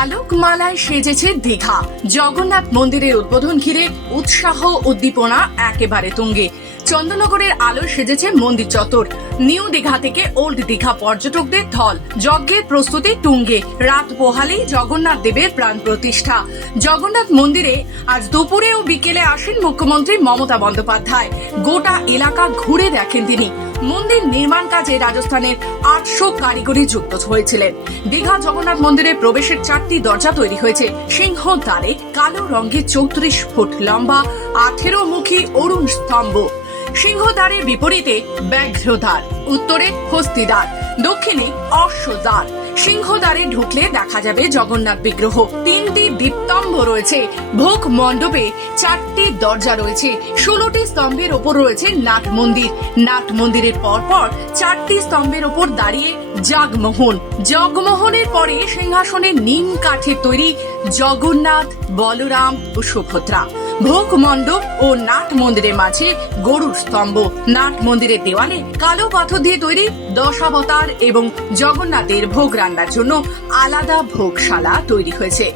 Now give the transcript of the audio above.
আলোকমালায় সেজেছে দীঘা। জগন্নাথ মন্দিরের উদ্বোধন ঘিরে উৎসাহ উদ্দীপনা একেবারে তুঙ্গে। চন্দননগরের আলো সেজেছে মন্দির চত্বর। নিউ দীঘা থেকে ওল্ড দীঘা পর্যটকদের ঢল। যজ্ঞের প্রস্তুতি তুঙ্গে। রাত পোহালেই জগন্নাথ দেবের প্রাণ প্রতিষ্ঠা। জগন্নাথ মন্দিরে আজ দুপুরে ও বিকেলে আসেন মুখ্যমন্ত্রী মমতা বন্দ্যোপাধ্যায়। গোটা এলাকা ঘুরে দেখেন তিনি। মন্দির নির্মাণ কাজে রাজস্থানের 800 কারিগরি যুক্ত হয়েছিলেন। দীঘা জগন্নাথ মন্দিরের প্রবেশের 4টি দরজা তৈরি হয়েছে। সিংহদ্বারে কালো রঙের 34 ফুট লম্বা 18 মুখী অরুণ স্তম্ভ। সিংহদ্বারের বিপরীতে ব্যাঘ্রদ্বার, উত্তরে হস্তিদ্বার, দক্ষিণে অশ্বদ্বার। সিংহদ্বারে ঢুকলে দেখা যাবে জগন্নাথ বিগ্রহ। 3টি দীপস্তম্ভ রয়েছে। ভোগ মণ্ডপে 4টি দরজা রয়েছে। 16টি স্তম্ভের ওপর রয়েছে নাট মন্দির। নাট মন্দিরের পরপর 4টি স্তম্ভের ওপর দাঁড়িয়ে জগমোহন। জগমোহনের পরে সিংহাসনে নিম কাঠের তৈরি জগন্নাথ, বলরাম ও সুভদ্রা। ভোগ মণ্ডপ ও নাট মন্দিরের মাঝে গরুর স্তম্ভ। নাট মন্দিরের দেওয়ালে কালো পাথর দিয়ে তৈরি দশাবতার এবং জগন্নাথের ভোগ রান্নার জন্য আলাদা ভোগশালা তৈরি হয়েছে।